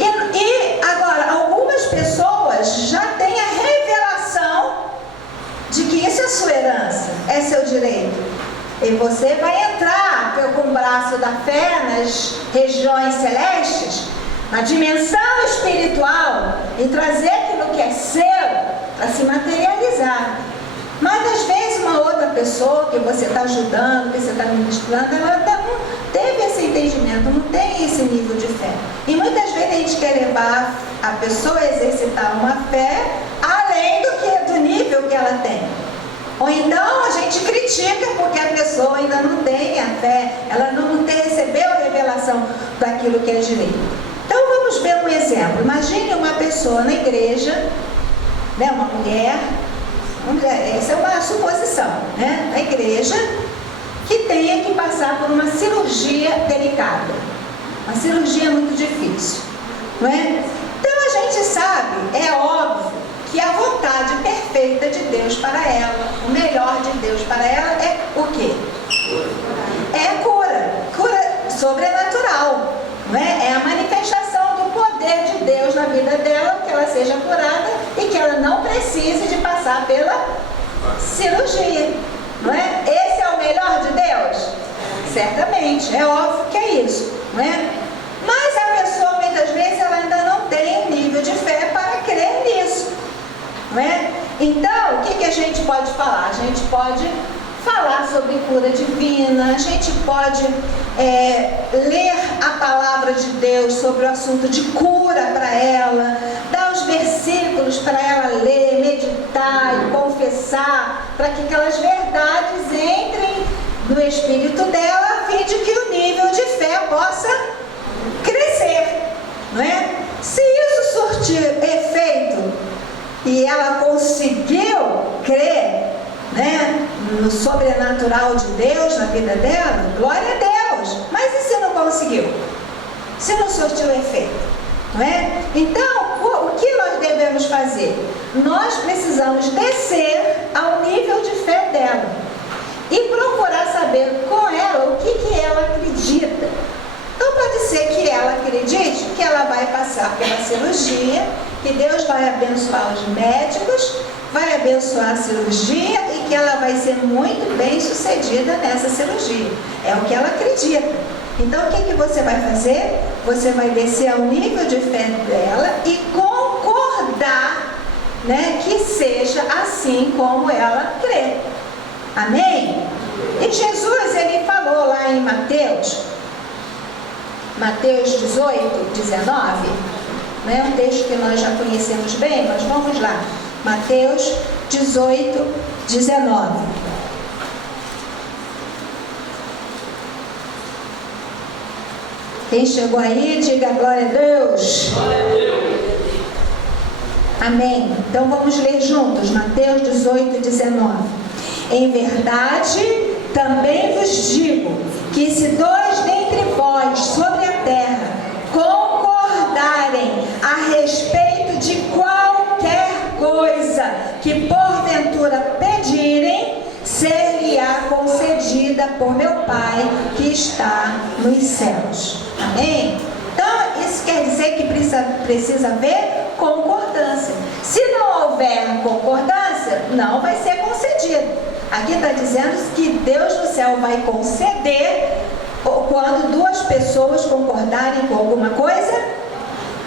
E agora, algumas pessoas já têm a revelação de que isso é sua herança, é seu direito. E você vai entrar com o braço da fé nas regiões celestes, na dimensão espiritual, e trazer aquilo que é seu para se materializar. Mas às vezes uma outra pessoa que você está ajudando, que você está ministrando, ela não teve esse entendimento, não tem esse nível de fé. E muitas vezes a gente quer levar a pessoa a exercitar uma fé além do nível que ela tem. Ou então a gente critica porque a pessoa ainda não tem a fé, ela não recebeu a revelação daquilo que é direito. Então vamos ver um exemplo. Imagine uma pessoa na igreja, uma mulher, essa é uma suposição, na igreja, que tenha que passar por uma cirurgia delicada, uma cirurgia muito difícil, não é? Então a gente sabe, é óbvio, que a vontade perfeita de Deus para ela, o melhor de Deus para ela é o quê? É a cura sobrenatural, não é? É a manifestação do poder de Deus na vida dela, que ela seja curada e que ela não precise de passar pela cirurgia, não é? Esse é o melhor de Deus? Certamente, é óbvio que é isso, não é? Mas a pessoa muitas vezes ela ainda não tem um nível de fé para crer nisso, não é? Então, o que a gente pode falar? A gente pode falar sobre cura divina, a gente pode ler a palavra de Deus sobre o assunto de cura para ela, dar os versículos para ela ler, meditar e confessar, para que aquelas verdades entrem no espírito dela, a fim de que o nível de fé possa crescer, não é? Se isso surtir efeito e ela conseguiu crer, no sobrenatural de Deus na vida dela, glória a Deus. Mas e se não conseguiu? Se não surtiu efeito, não é? Então, o que nós devemos fazer? Nós precisamos descer ao nível de fé dela e procurar saber com ela o que ela acredita. Então pode ser que ela acredite que ela vai passar pela cirurgia, que Deus vai abençoar os médicos, vai abençoar a cirurgia e que ela vai ser muito bem sucedida nessa cirurgia. É o que ela acredita. Então o que você vai fazer? Você vai descer ao nível de fé dela e concordar, que seja assim como ela crê. Amém? E Jesus, ele falou lá em Mateus 18, 19, um texto que nós já conhecemos bem, mas vamos lá. Mateus 18, 19. Quem chegou aí, diga glória a Deus. Glória a Deus. Amém. Então vamos ler juntos, Mateus 18, 19. Em verdade, também vos digo, que se dois dentre vós sobre a terra concordarem a respeito de qualquer coisa coisa que porventura pedirem, ser-lhe-á concedida por meu Pai que está nos céus. Amém? Então, isso quer dizer que precisa haver concordância. Se não houver concordância, não vai ser concedido. Aqui está dizendo que Deus no céu vai conceder quando duas pessoas concordarem com alguma coisa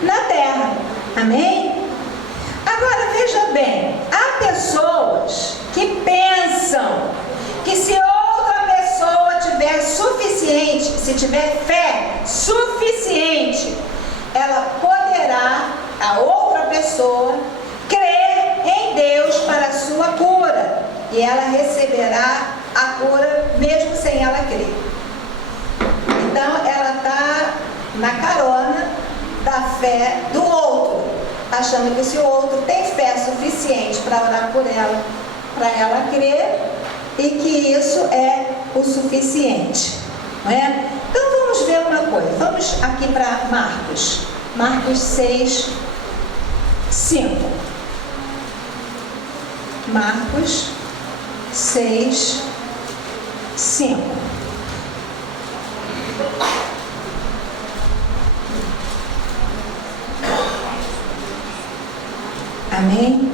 na terra. Amém? Agora, veja bem, há pessoas que pensam que se outra pessoa tiver suficiente, se tiver fé suficiente, ela poderá, a outra pessoa, crer em Deus para a sua cura. E ela receberá a cura mesmo sem ela crer. Então, ela está na carona da fé do outro, achando que se o outro tem fé suficiente para orar por ela, para ela crer, e que isso é o suficiente. Não é? Então vamos ver uma coisa. Vamos aqui para Marcos. Marcos 6, 5. Marcos 6, 5. Amém?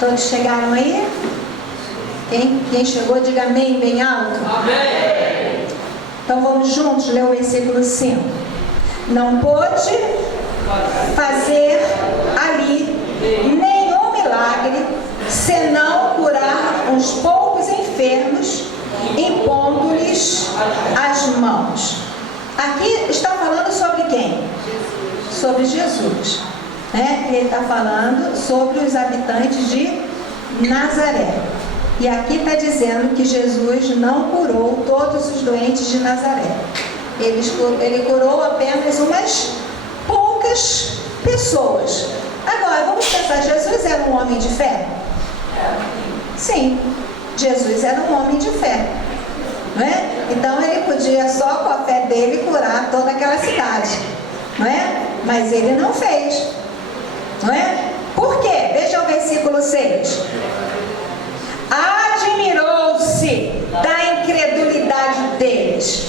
Todos chegaram aí? Quem chegou, diga amém bem alto. Amém. Então vamos juntos ler o versículo 5. Não pôde fazer ali nenhum milagre, senão curar uns poucos enfermos, impondo-lhes as mãos. Aqui está falando sobre quem? Sobre Jesus. Ele está falando sobre os habitantes de Nazaré. E aqui está dizendo que Jesus não curou todos os doentes de Nazaré. Ele curou apenas umas poucas pessoas. Agora, vamos pensar, Jesus era um homem de fé? Sim, Jesus era um homem de fé. Não é? Então ele podia só com a fé dele curar toda aquela cidade. Não é? Mas ele não fez. Não é? Por quê? Veja o versículo 6. Admirou-se da incredulidade deles.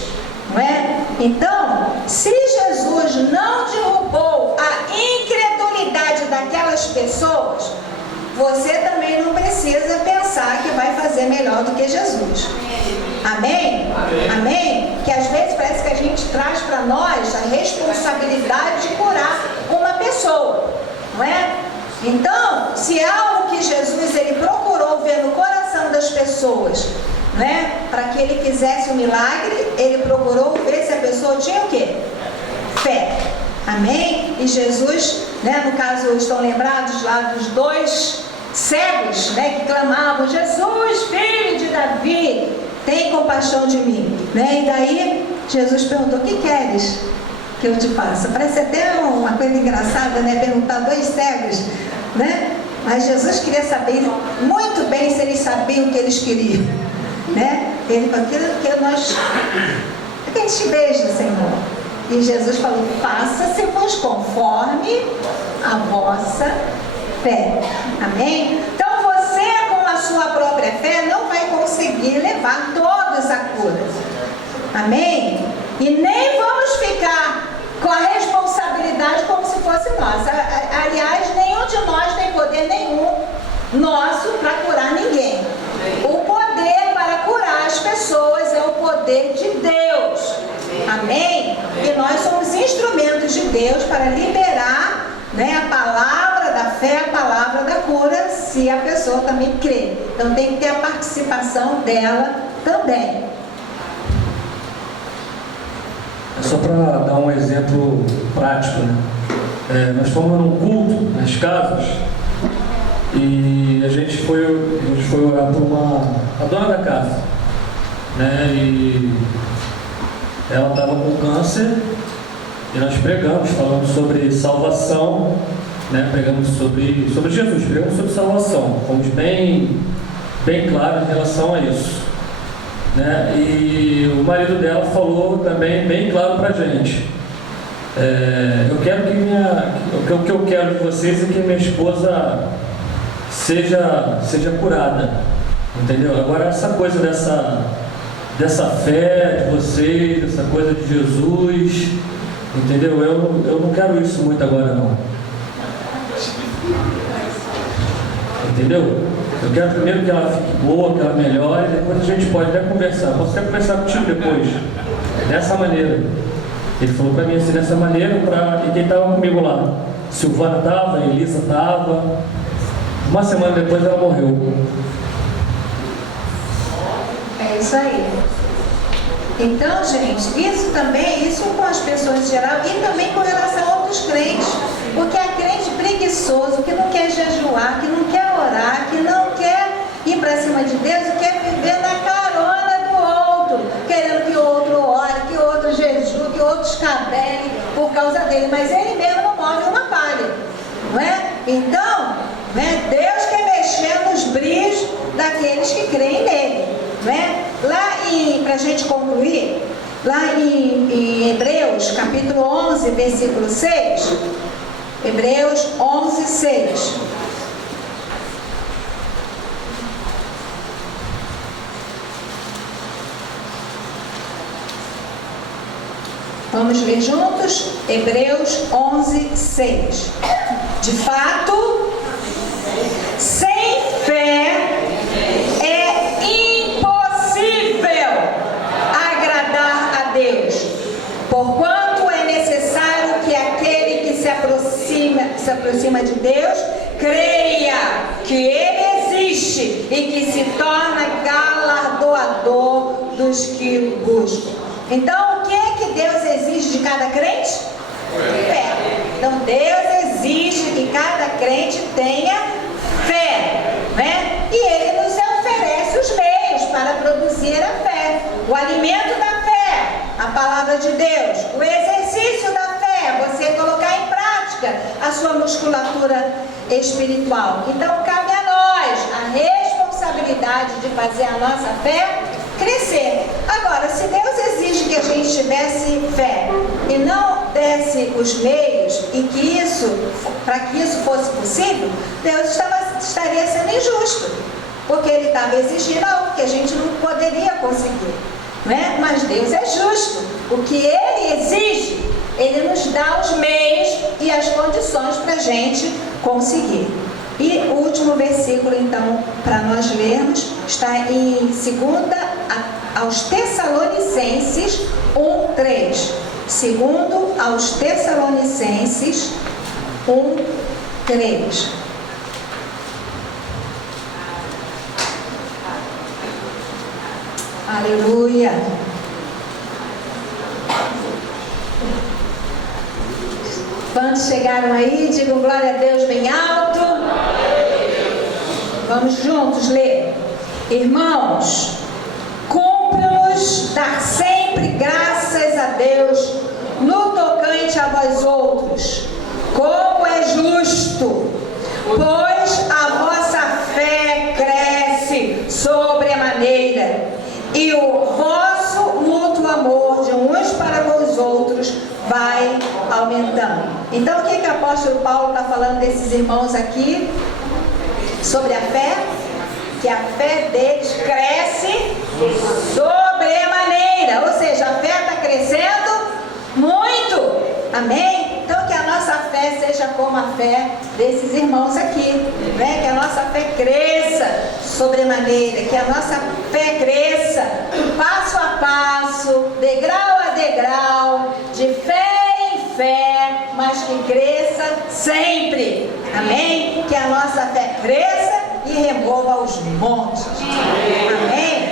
Não é? Então, se Jesus não derrubou a incredulidade daquelas pessoas, você também não precisa pensar que vai fazer melhor do que Jesus. Amém? Amém? Que às vezes parece que a gente traz para nós a responsabilidade de curar uma pessoa. Não é? Então, se é algo que Jesus ele procurou ver no coração das pessoas, né, para que ele fizesse um milagre, ele procurou ver se a pessoa tinha o quê? Fé. Amém? E Jesus, né, no caso, estão lembrados lá dos dois cegos, né, que clamavam: Jesus, filho de Davi, tem compaixão de mim. Né? E daí Jesus perguntou: o que queres que eu te faça? Parece até uma coisa engraçada, né? Perguntar dois cegos, né? Mas Jesus queria saber muito bem se eles sabiam o que eles queriam, né? Ele falou: aquilo que nós, que a gente beija, Senhor. E Jesus falou: faça-se-vos conforme a vossa fé. Amém? Então você, com a sua própria fé, não vai conseguir levar todos a cura. Amém? E nem vamos ficar com a responsabilidade como se fosse nossa. Aliás, nenhum de nós tem poder nenhum nosso para curar ninguém. O poder para curar as pessoas é o poder de Deus. Amém? E nós somos instrumentos de Deus para liberar, né, a palavra da fé, a palavra da cura, se a pessoa também crê. Então tem que ter a participação dela também. Só para dar um exemplo prático, né? Nós fomos num culto nas casas e a gente foi orar por a dona da casa, né? E ela estava com câncer e nós pregamos, falando sobre salvação, né? Pregamos sobre Jesus, pregamos sobre salvação, fomos bem claros em relação a isso. Né? E o marido dela falou também bem claro pra gente, o que eu quero de vocês é que minha esposa seja curada, entendeu? Agora essa coisa dessa fé de vocês, essa coisa de Jesus, entendeu? Eu não quero isso muito agora não, entendeu? Eu quero primeiro que ela fique boa, que ela melhore, depois a gente pode até conversar. Posso até conversar contigo depois, dessa maneira. Ele falou para mim assim, dessa maneira, e quem estava comigo lá? Silvana estava, Elisa estava. Uma semana depois ela morreu. É isso aí. Então, gente, isso com as pessoas em geral e também com relação a outros crentes. Porque há crente preguiçoso, que não quer jejuar, que não quer orar, que não quer ir para cima de Deus e quer viver na carona do outro, querendo que o outro ore, que o outro jejue, que o outro escabele por causa dele, mas ele mesmo não move uma palha, não é? Então, né, Deus quer mexer nos brilhos daqueles que creem nele, né? Lá para a gente concluir, lá em Hebreus, capítulo 11, versículo 6, Hebreus 11, 6. Vamos ler juntos? Hebreus 11, 6. De fato, sem fé é impossível agradar a Deus, porquanto é necessário que aquele que se aproxima de Deus creia que Ele existe e que se torna galardoador dos que o buscam. Então, o que é que Deus exige de cada crente? Fé. Então, Deus exige que cada crente tenha fé, né? E Ele nos oferece os meios para produzir a fé, o alimento da fé, a palavra de Deus, o exercício da fé, você colocar em prática a sua musculatura espiritual. Então, cabe a nós a responsabilidade de fazer a nossa fé crescer. Agora, se Deus exige que a gente tivesse fé e não desse os meios e que para que isso fosse possível, Deus estaria sendo injusto, porque Ele estava exigindo algo que a gente não poderia conseguir, né? Mas Deus é justo. O que Ele exige, Ele nos dá os meios e as condições para a gente conseguir. E o último versículo, então, para nós lermos, está em 2 aos Tessalonicenses 1:3. 2 aos Tessalonicenses 1:3. Aleluia. Quantos chegaram aí? Digam glória a Deus bem alto. Vamos juntos ler. Irmãos, cumpre-nos dar sempre graças a Deus no tocante a vós outros, como é justo, pois a vossa fé cresce sobremaneira e o vosso mútuo amor de uns para com os outros vai aumentando. Então, o que o apóstolo Paulo está falando desses irmãos aqui? Sobre a fé? Que a fé deles cresce sobremaneira. Ou seja, a fé está crescendo muito. Amém? Então, que a nossa fé seja como a fé desses irmãos aqui, né? Que a nossa fé cresça sobremaneira, que a nossa fé cresça passo a passo, degrau a degrau, de fé em fé, mas que cresça sempre. Amém? Que a nossa fé cresça e remova os montes. Amém?